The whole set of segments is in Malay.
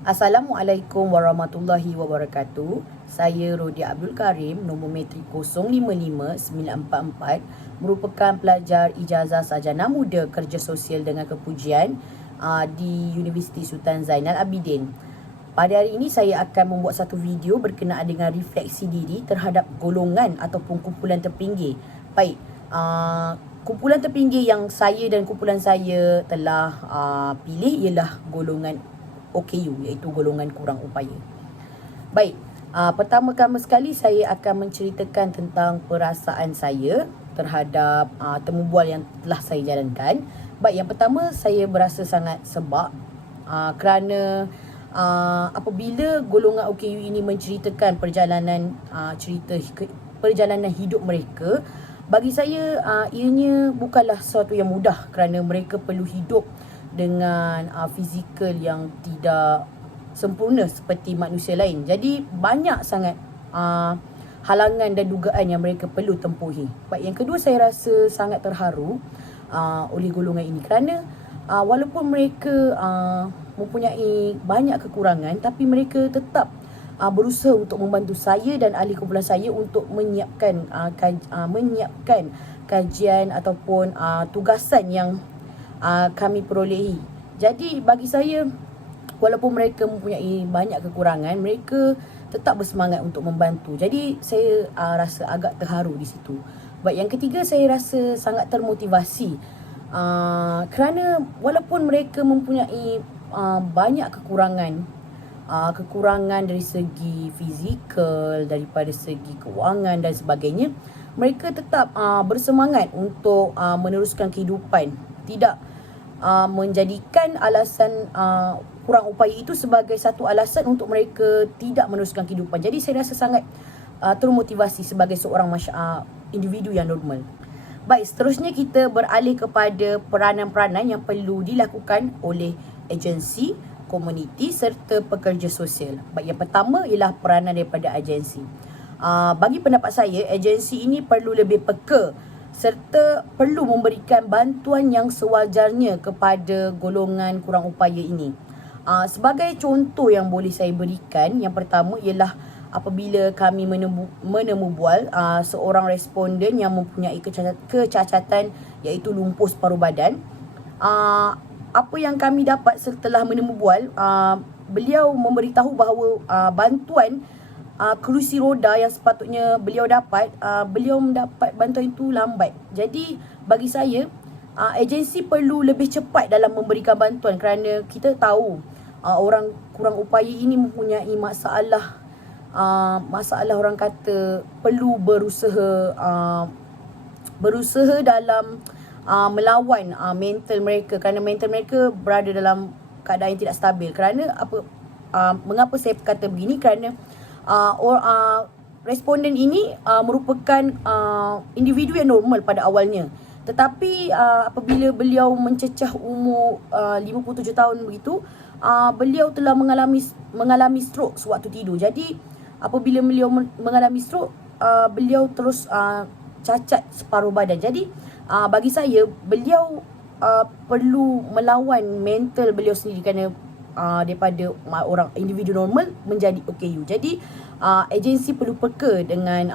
Assalamualaikum warahmatullahi wabarakatuh. Saya Rodia Abdul Karim, nombor matrik 055944, merupakan pelajar ijazah sarjana muda kerja sosial dengan kepujian di Universiti Sultan Zainal Abidin. Pada hari ini saya akan membuat satu video berkenaan dengan refleksi diri terhadap golongan ataupun kumpulan terpinggir. Baik, kumpulan terpinggir yang saya dan kumpulan saya telah pilih ialah golongan OKU, iaitu golongan kurang upaya. Baik, pertama-tama sekali saya akan menceritakan tentang perasaan saya terhadap temu bual yang telah saya jalankan. Baik, yang pertama saya berasa sangat sebab kerana apabila golongan OKU ini menceritakan perjalanan perjalanan hidup mereka, bagi saya ianya bukanlah sesuatu yang mudah kerana mereka perlu hidup dengan fizikal yang tidak sempurna seperti manusia lain. Jadi banyak sangat halangan dan dugaan yang mereka perlu tempuhi. Baik, yang kedua saya rasa sangat terharu oleh golongan ini kerana walaupun mereka mempunyai banyak kekurangan, tapi mereka tetap berusaha untuk membantu saya dan ahli kumpulan saya untuk menyiapkan kajian ataupun tugasan yang kami perolehi. Jadi bagi saya, walaupun mereka mempunyai banyak kekurangan, mereka tetap bersemangat untuk membantu. Jadi saya rasa agak terharu di situ. Baik, yang ketiga saya rasa sangat termotivasi kerana walaupun mereka mempunyai banyak kekurangan dari segi fizikal, daripada segi kewangan dan sebagainya, mereka tetap bersemangat untuk meneruskan kehidupan, tidak menjadikan alasan kurang upaya itu sebagai satu alasan untuk mereka tidak meneruskan kehidupan. Jadi saya rasa sangat termotivasi sebagai seorang individu yang normal. Baik, seterusnya kita beralih kepada peranan-peranan yang perlu dilakukan oleh agensi, komuniti serta pekerja sosial. Baik, yang pertama ialah peranan daripada agensi. Bagi pendapat saya, agensi ini perlu lebih peka serta perlu memberikan bantuan yang sewajarnya kepada golongan kurang upaya ini. Sebagai contoh yang boleh saya berikan, yang pertama ialah apabila kami menemu bual seorang responden yang mempunyai kecacatan iaitu lumpuh separuh badan. Apa yang kami dapat setelah menemu bual, beliau memberitahu bahawa bantuan kerusi roda yang sepatutnya beliau mendapat bantuan itu lambat. Jadi bagi saya, agensi perlu lebih cepat dalam memberikan bantuan kerana kita tahu orang kurang upaya ini mempunyai masalah orang kata perlu berusaha dalam melawan mental mereka, kerana mental mereka berada dalam keadaan yang tidak stabil. Kerana mengapa saya kata begini? Kerana responden ini merupakan individu yang normal pada awalnya, tetapi apabila beliau mencecah umur 57 tahun begitu, beliau telah mengalami stroke sewaktu tidur. Jadi apabila beliau mengalami stroke, beliau terus cacat separuh badan. Jadi bagi saya, beliau perlu melawan mental beliau sendiri kerana daripada orang individu normal menjadi OKU. Jadi agensi perlu peka dengan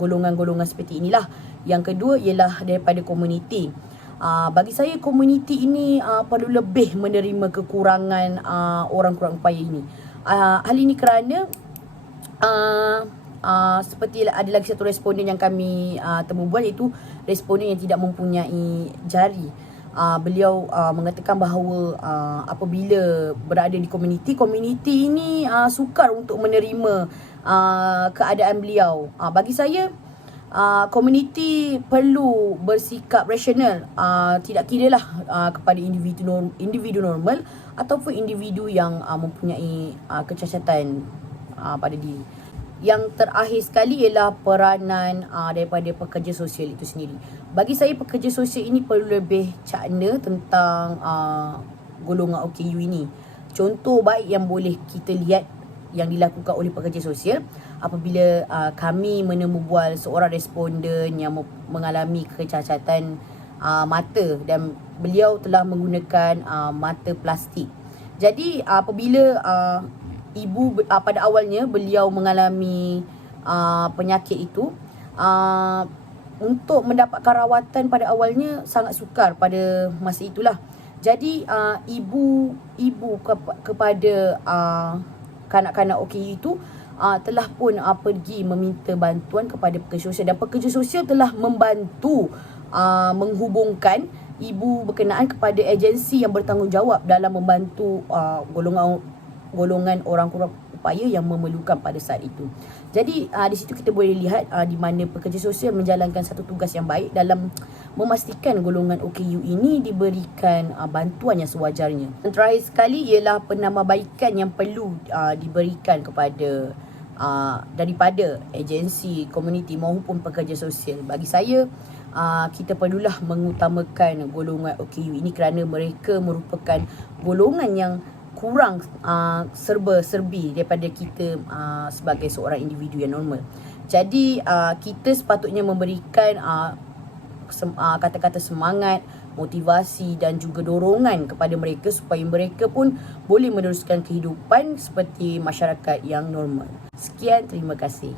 golongan-golongan seperti inilah. Yang kedua ialah daripada komuniti. Bagi saya, komuniti ini perlu lebih menerima kekurangan orang kurang upaya ini. Hal ini kerana seperti ada lagi satu responden yang kami temu bual, iaitu responden yang tidak mempunyai jari. Beliau mengatakan bahawa apabila berada di komuniti ini sukar untuk menerima keadaan beliau. Bagi saya, komuniti perlu bersikap rasional, tidak kiralah kepada individu normal ataupun individu yang mempunyai kecacatan pada diri. Yang terakhir sekali ialah peranan daripada pekerja sosial itu sendiri. Bagi saya, pekerja sosial ini perlu lebih cakna tentang golongan OKU ini. Contoh baik yang boleh kita lihat yang dilakukan oleh pekerja sosial apabila kami menemu bual seorang responden yang mengalami kecacatan mata dan beliau telah menggunakan mata plastik. Jadi apabila ibu pada awalnya beliau mengalami penyakit itu, untuk mendapatkan rawatan pada awalnya sangat sukar pada masa itulah. Jadi ibu kepada kanak-kanak OKU itu telah pun pergi meminta bantuan kepada pekerja sosial, dan pekerja sosial telah membantu menghubungkan ibu berkenaan kepada agensi yang bertanggungjawab dalam membantu golongan orang kurang upaya yang memerlukan pada saat itu. Jadi di situ kita boleh lihat di mana pekerja sosial menjalankan satu tugas yang baik dalam memastikan golongan OKU ini diberikan bantuan yang sewajarnya. Dan terakhir sekali ialah penambahbaikan yang perlu diberikan kepada daripada agensi komuniti maupun pekerja sosial. Bagi saya, kita perlulah mengutamakan golongan OKU ini kerana mereka merupakan golongan yang kurang serba-serbi daripada kita sebagai seorang individu yang normal. Jadi kita sepatutnya memberikan kata-kata semangat, motivasi dan juga dorongan kepada mereka supaya mereka pun boleh meneruskan kehidupan seperti masyarakat yang normal. Sekian, terima kasih.